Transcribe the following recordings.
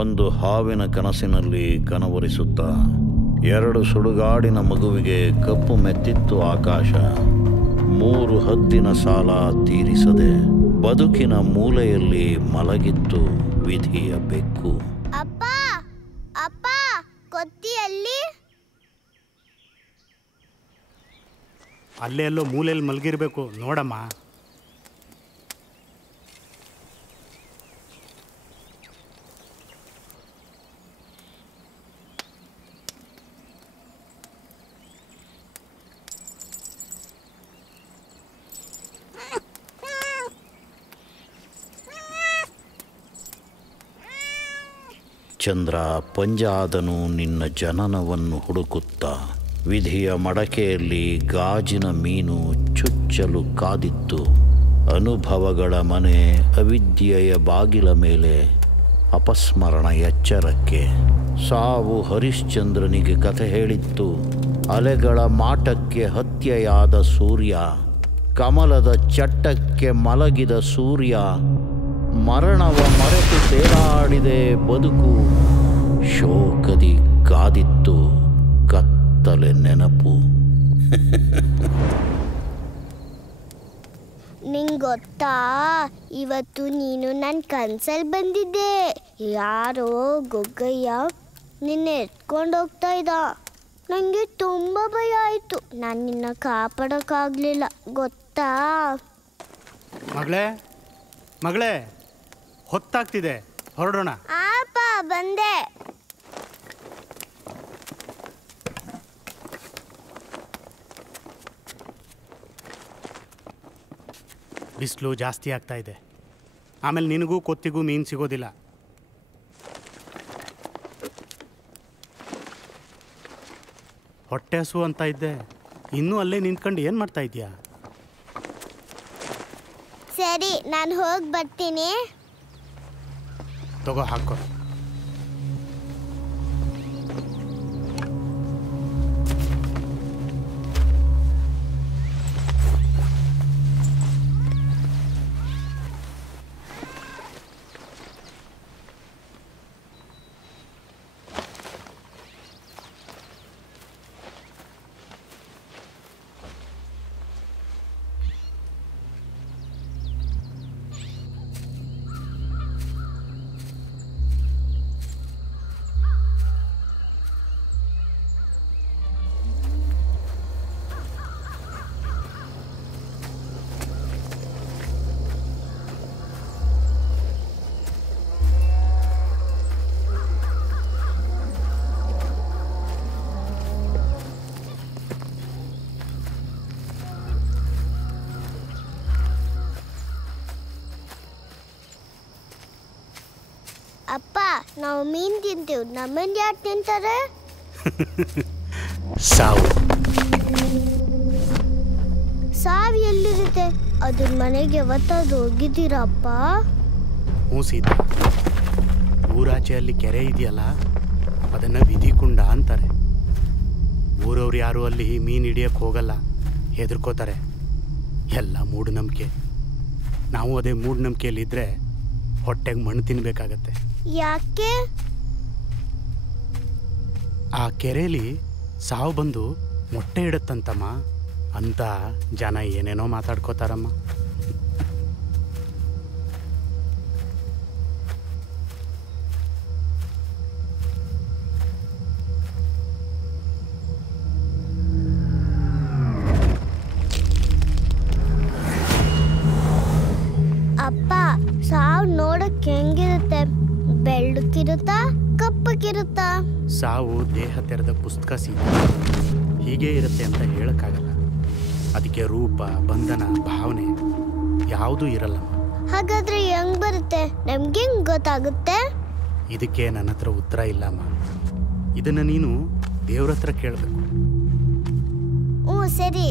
ಒಂದು ಹಾವಿನ ಕನಸಿನಲ್ಲಿ ಕನವರಿಸುತ್ತಾ 2 ಸುಡುಗಾಡಿನ ಮಗುವಿಗೆ ಕಪ್ಪು ಮೆತ್ತಿತ್ತು ಆಕಾಶ. 3 ಹದ್ದಿನ ಸಾಲ ತೀರಿಸದೆ ಬದುಕಿನ ಮೂಲೆಯಲ್ಲಿ ಮಲಗಿತ್ತು ವಿಧಿಯ ಬೆಕ್ಕು. ಅಪ್ಪ ಅಪ್ಪ ಕೊತ್ತಿಯಲ್ಲಿ ಅಲ್ಲೇ ಎಲ್ಲೋ ಮೂಲೆಯಲ್ಲಿ ಮಲಗಿರ್ಬೇಕು ನೋಡಮ್ಮ. ಚಂದ್ರ ಪಂಜಾದನು ನಿನ್ನ ಜನನವನ್ನು ಹುಡುಕುತ್ತಾ. ವಿಧಿಯ ಮಡಕೆಯಲ್ಲಿ ಗಾಜಿನ ಮೀನು ಚುಚ್ಚಲು ಕಾದಿತ್ತು. ಅನುಭವಗಳ ಮನೆ ಅವಿದ್ಯೆಯ ಬಾಗಿಲ ಮೇಲೆ ಅಪಸ್ಮರಣ ಎಚ್ಚರಕ್ಕೆ. ಸಾವು ಹರಿಶ್ಚಂದ್ರನಿಗೆ ಕಥೆ ಹೇಳಿತ್ತು. ಅಲೆಗಳ ಮಾಟಕ್ಕೆ ಹತ್ಯೆಯಾದ ಸೂರ್ಯ, ಕಮಲದ ಚಟ್ಟಕ್ಕೆ ಮಲಗಿದ ಸೂರ್ಯ. ಮರಣವ ಮರೆತು ತೇಲಾಡಿದೆ ಬದುಕು. ಶೋಕದಿ ಕಾದಿತ್ತು ಕತ್ತಲೆ ನೆನಪು. ನಿಂಗೊತ್ತಾ, ಇವತ್ತು ನೀನು ನನ್ನ ಕನ್ಸಲ್ಲಿ ಬಂದಿದ್ದೆ. ಯಾರೋ ಗೊಗ್ಗಯ್ಯ ನಿನ್ನ ಎತ್ಕೊಂಡು ಹೋಗ್ತಾ ಇದ್ದ. ನನಗೆ ತುಂಬ ಭಯ ಆಯಿತು. ನಾನು ನಿನ್ನ ಕಾಪಾಡೋಕ್ಕಾಗಲಿಲ್ಲ ಗೊತ್ತಾ. ಮಗಳೇ ಮಗಳೇ, ಹೊತ್ತಾಗ್ತಿದೆ, ಹೊರಡೋಣ. ಆಪ ಬಂದೆ. ಬಿಸಿಲು ಜಾಸ್ತಿ ಆಗ್ತಾ ಇದೆ. ಆಮೇಲೆ ನಿನಗೂ ಕೊತ್ತಿಗೂ ಮೀನು ಸಿಗೋದಿಲ್ಲ. ಹೊಟ್ಟೆ ಹಸು ಅಂತ ಇದ್ದೆ, ಇನ್ನೂ ಅಲ್ಲೇ ನಿಂತ್ಕೊಂಡು ಏನು ಮಾಡ್ತಾ ಇದೀಯಾ? ಸರಿ, ನಾನು ಹೋಗಿ ಬರ್ತೀನಿ. ತಗೋ ಹಾಕೋ. ಅಪ್ಪ, ನಾವು ಮೀನು ತಿಂತೀವಿ, ನಮ್ಮನ್ನು ಯಾರು ತಿಂತಾರೆ? ಸಾವು. ಸಾವು ಎಲ್ಲಿರುತ್ತೆ? ಅದ್ರ ಮನೆಗೆ ಯಾವತ್ತಾದ್ರೂ ಹೋಗಿದ್ದೀರಪ್ಪ? ಹ್ಞೂ ಸೀತಾ, ಊರಾಚೆಯಲ್ಲಿ ಕೆರೆ ಇದೆಯಲ್ಲ, ಅದನ್ನು ವಿಧಿಕುಂಡ ಅಂತಾರೆ. ಊರವ್ರು ಯಾರು ಅಲ್ಲಿ ಮೀನು ಹಿಡಿಯೋಕ್ಕೆ ಹೋಗಲ್ಲ, ಹೆದರ್ಕೋತಾರೆ. ಎಲ್ಲ ಮೂಢನಂಬಿಕೆ. ನಾವು ಅದೇ ಮೂಢನಂಬಿಕೆಯಲ್ಲಿದ್ದರೆ ಹೊಟ್ಟೆಗೆ ಮಣ್ಣು ತಿನ್ನಬೇಕಾಗತ್ತೆ. ಯಾಕೆ? ಆ ಕೆರೆಯಲ್ಲಿ ಸಾವು ಬಂದು ಮೊಟ್ಟೆ ಇಡುತ್ತಂತಮ್ಮ ಅಂತ ಜನ ಏನೇನೋ ಮಾತಾಡ್ಕೋತಾರಮ್ಮ. ಅಪ್ಪ, ಸಾವು ನೋಡಕ್ಕೆ ಹೆಂಗಿರುತ್ತೆ? ಬೆಳ್ಳಕ್ಕಿರುತ್ತಾ ಕಪ್ಪಕ್ಕಿರುತ್ತಾ? ಸಾವು ದೇಹ ತೆರೆದ ಪುಸ್ತಕ ಸೀತಾ, ಹೀಗೇ ಇರುತ್ತೆ ಅಂತ ಹೇಳೋಕ್ಕಾಗಲ್ಲ. ಅದಕ್ಕೆ ರೂಪ, ಬಂಧನ, ಭಾವನೆ ಯಾವುದೂ ಇರಲ್ಲಮ್ಮ. ಹಾಗಾದ್ರೆ ಹೆಂಗ್ ಬರುತ್ತೆ? ನಮ್ಗೆ ಹೆಂಗ್ ಗೊತ್ತಾಗುತ್ತೆ? ಇದಕ್ಕೆ ನನ್ನ ಹತ್ರ ಉತ್ತರ ಇಲ್ಲಮ್ಮ. ಇದನ್ನು ನೀನು ದೇವ್ರ ಹತ್ರ ಕೇಳಬೇಕು. ಹ್ಞೂ ಸರಿ.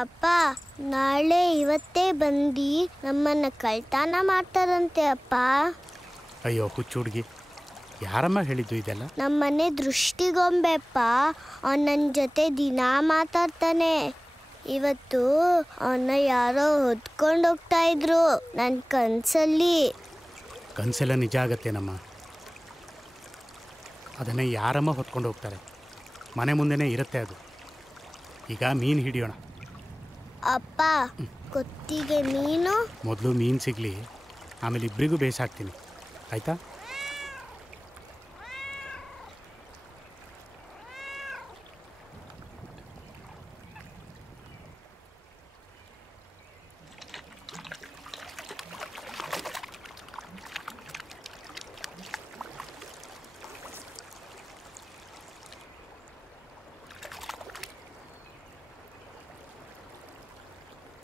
ಅಪ್ಪ ನಾಳೆ ಇವತ್ತೇ ಬಂದು ನಮ್ಮನ್ನ ಕಳ್ತನ ಮಾಡ್ತಾರಂತೆ ಅಪ್ಪ. ಅಯ್ಯೋ ಹುಚ್ಚು ಹುಡುಗಿ, ಯಾರಮ್ಮ ಹೇಳಿದ್ದು ಇದೆಲ್ಲ? ನಮ್ಮನೆ ದೃಷ್ಟಿಗೊಂಬೆ ಅಪ್ಪ. ಅವನು ನನ್ನ ಜೊತೆ ದಿನ ಮಾತಾಡ್ತಾನೆ. ಇವತ್ತು ಅವನ್ನ ಯಾರೋ ಹೊತ್ಕೊಂಡು ಹೋಗ್ತಾ ಇದ್ರು ನನ್ನ ಕನಸಲ್ಲಿ. ಕನಸೆಲ್ಲ ನಿಜ ಆಗತ್ತೇನಮ್ಮ? ಅದನ್ನೇ ಯಾರಮ್ಮ ಹೊತ್ಕೊಂಡು ಹೋಗ್ತಾರೆ? ಮನೆ ಮುಂದೆನೇ ಇರುತ್ತೆ ಅದು. ಈಗ ಮೀನು ಹಿಡಿಯೋಣ. ಅಪ್ಪ ಕೊತ್ತಿಗೆ ಮೀನು. ಮೊದಲು ಮೀನು ಸಿಗಲಿ, ಆಮೇಲೆ ಇಬ್ಬರಿಗೂ ಬೇಯಿಸಾಕ್ತೀನಿ, ಆಯಿತಾ?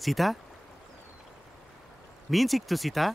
ಸೀತಾ, ಮೀನು ಸಿಕ್ತು ಸೀತಾ.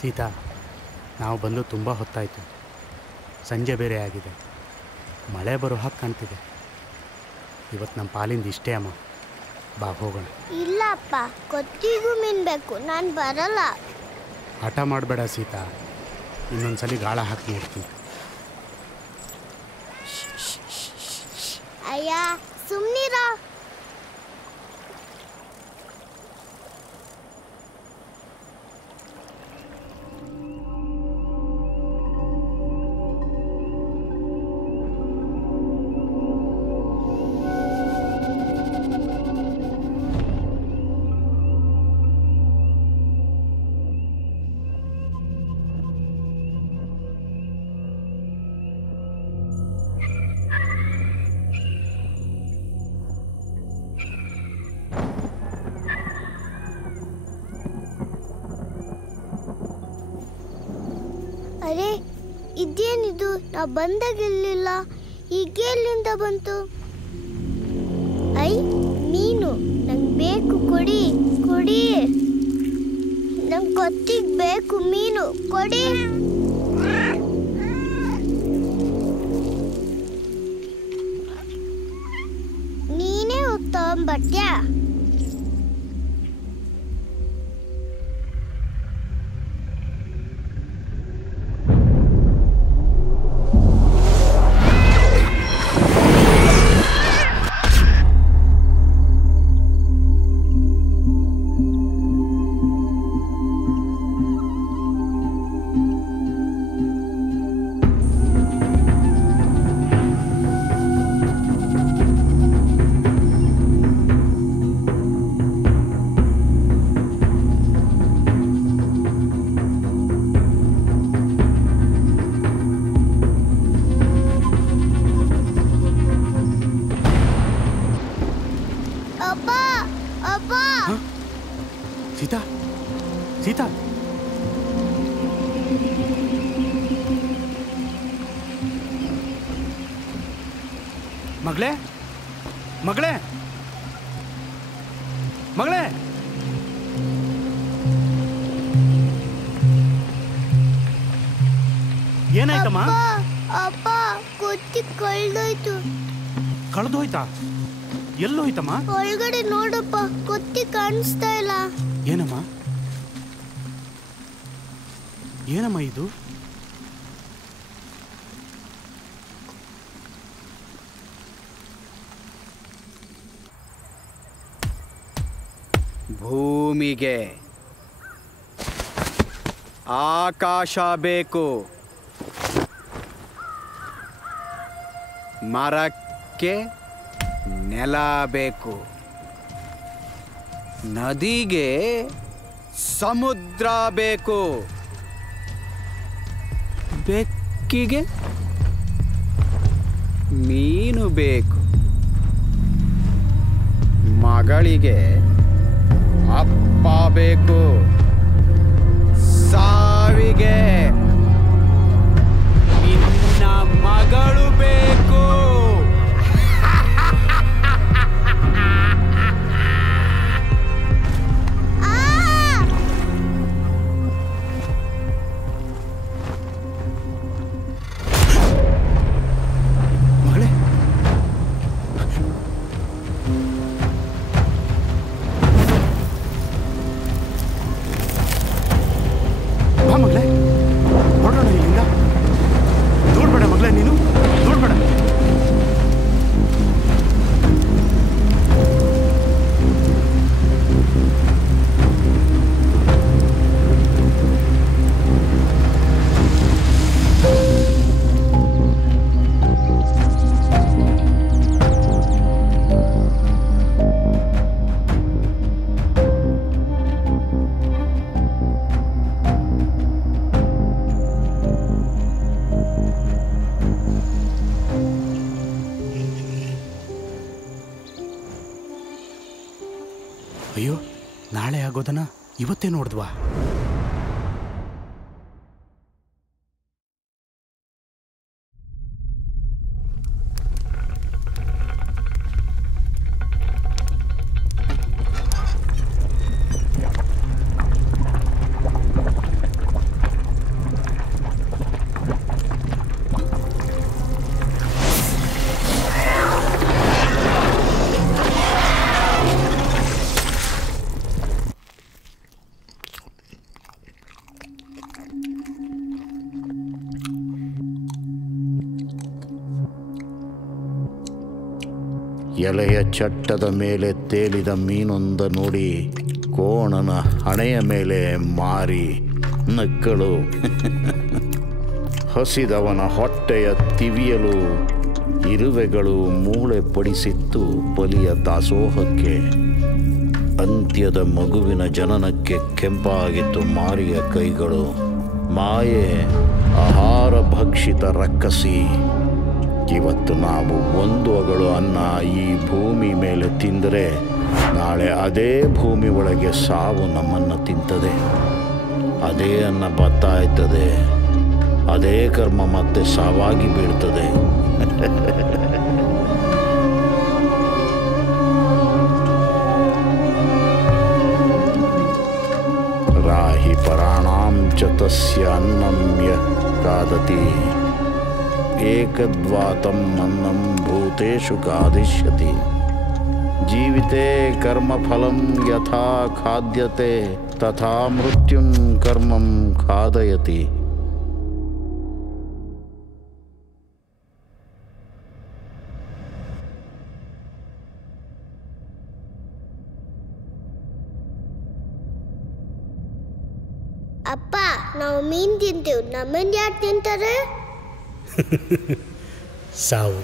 ಸೀತಾ, ನಾವು ಬಂದು ತುಂಬ ಹೊತ್ತಾಯಿತು. ಸಂಜೆ ಬೇರೆ ಆಗಿದೆ, ಮಳೆ ಬರೋ ಹಾಗೆ ಕಾಣ್ತಿದೆ. ಇವತ್ತು ನಮ್ಮ ಪಾಲಿಂದ ಇಷ್ಟೇ ಅಮ್ಮ. ಬಾ ಹೋಗೋಣ. ಇಲ್ಲ ಅಪ್ಪ, ಕೊತ್ತಿಗೂ ಮೀನು ಬೇಕು, ನಾನು ಬರಲ್ಲ. ಹಠ ಮಾಡಬೇಡ ಸೀತಾ, ಇನ್ನೊಂದ್ಸಲಿ ಗಾಳ ಹಾಕಿ ನೋಡ್ತೀನಿ. ಅಯ್ಯ ಸುಮ್ಮನಿರ. ಅರೆ ಇದೇನಿದು? ನಾವು ಬಂದಾಗಿರ್ಲಿಲ್ಲ, ಈಗ ಎಲ್ಲಿಂದ ಬಂತು? ಐ ಮೀನು ನಂಗೆ ಬೇಕು, ಕೊಡಿ ಕೊಡಿ. ನಂಗೆ ಕೊತ್ತಿಗೆ ಬೇಕು ಮೀನು, ಕೊಡಿ. ನೀನೇ ತಗೊಂಬರ್ತ್ಯಾ? ಸೀತಾ, ಸೀತಾ, ಮಗಳೇ, ಮಗಳೇ, ಮಗಳೇ. ಏನಾಯ್ತಮ್ಮ? ಅಪ್ಪ ಕೊತ್ತಿ ಕಳ್ದೋಯ್ತು. ಕಳೆದೋಯ್ತಾ? ಎಲ್ಲೋಯ್ತಮ್ಮ? ಒಳಗಡೆ ನೋಡಪ್ಪ, ಕೊತ್ತಿ ಕಾಣಿಸ್ತಾ ಇಲ್ಲ. ಏನಮ್ಮ? ಏನಮ್ಮ ಇದು? ಭೂಮಿಗೆ ಆಕಾಶ ಬೇಕು, ಮರಕ್ಕೆ ನೆಲ ಬೇಕು, ನದಿಗೆ ಸಮುದ್ರ ಬೇಕು, ಬೆಕ್ಕಿಗೆ ಮೀನು ಬೇಕು, ಮಗಳಿಗೆ ಅಪ್ಪ ಬೇಕು, ಸಾವಿಗೆ ನಿನ್ನ ಮಗಳು ಬೇಕು. ಮಗಳೇ, ಬಾ ಮಗಳೇ, ಹೊರಡೋಣ ಇಲ್ಲಿಂದ. ದೂಡ್ಬೇಡ ಮಗಳೇ, ನೀನು ದೂಡ್ಬೇಡ. ಅಯ್ಯೋ, ನಾಳೆ ಆಗೋದನ್ನ ಇವತ್ತೇ ನೋಡಿದ್ವಾ? ಎಲೆಯ ಚಟ್ಟದ ಮೇಲೆ ತೇಲಿದ ಮೀನೊಂದ ನೋಡಿ ಕೋಣನ ಹಣೆಯ ಮೇಲೆ ಮಾರಿ ನಕ್ಕಳು. ಹಸಿದವನ ಹೊಟ್ಟೆಯ ತಿವಿಯಲು ಇರುವೆಗಳು ಮೂಳೆ ಪಡಿಸಿತ್ತು ಬಲಿಯ ದಾಸೋಹಕ್ಕೆ. ಅಂತ್ಯದ ಮಗುವಿನ ಜನನಕ್ಕೆ ಕೆಂಪಾಗಿತ್ತು ಮಾರಿಯ ಕೈಗಳು. ಮಾಯೆ ಆಹಾರ ಭಕ್ಷಿತ ರಕ್ಕಸಿ. ಇವತ್ತು ನಾವು ಒಂದು ಅಗಳು ಅನ್ನ ಈ ಭೂಮಿ ಮೇಲೆ ತಿಂದರೆ ನಾಳೆ ಅದೇ ಭೂಮಿ ಒಳಗೆ ಸಾವು ನಮ್ಮನ್ನು ತಿಂತದೆ. ಅದೇ ಅನ್ನ ಬತ್ತಾಯ್ತದೆ, ಅದೇ ಕರ್ಮ ಮತ್ತೆ ಸಾವಾಗಿ ಬೀಳ್ತದೆ. ರಾಹಿ ಪರಾಣಾಂ ಚ ತಸ್ಯ ಅನ್ನಂ ಯಃ ಖಾದತಿ ಏಕದ್ವಾತಂ ಅನ್ನಂ ಭೂತೇಷು ಖಾದಿಷ್ಯತಿ. ಜೀವಿತೆ ಕರ್ಮಫಲಂ ಯಥಾ ಖಾದ್ಯತೆ ತಥಾ ಮೃತ್ಯುಂ ಕರ್ಮಂ ಖಾದಯತಿ. ಅಪ್ಪ, ನಾವು ಮೀನು ತಿಂತೀವಿ, ನಮ್ಮನ್ನು ಯಾರು ತಿಂತಾರೆ? ಸಾವು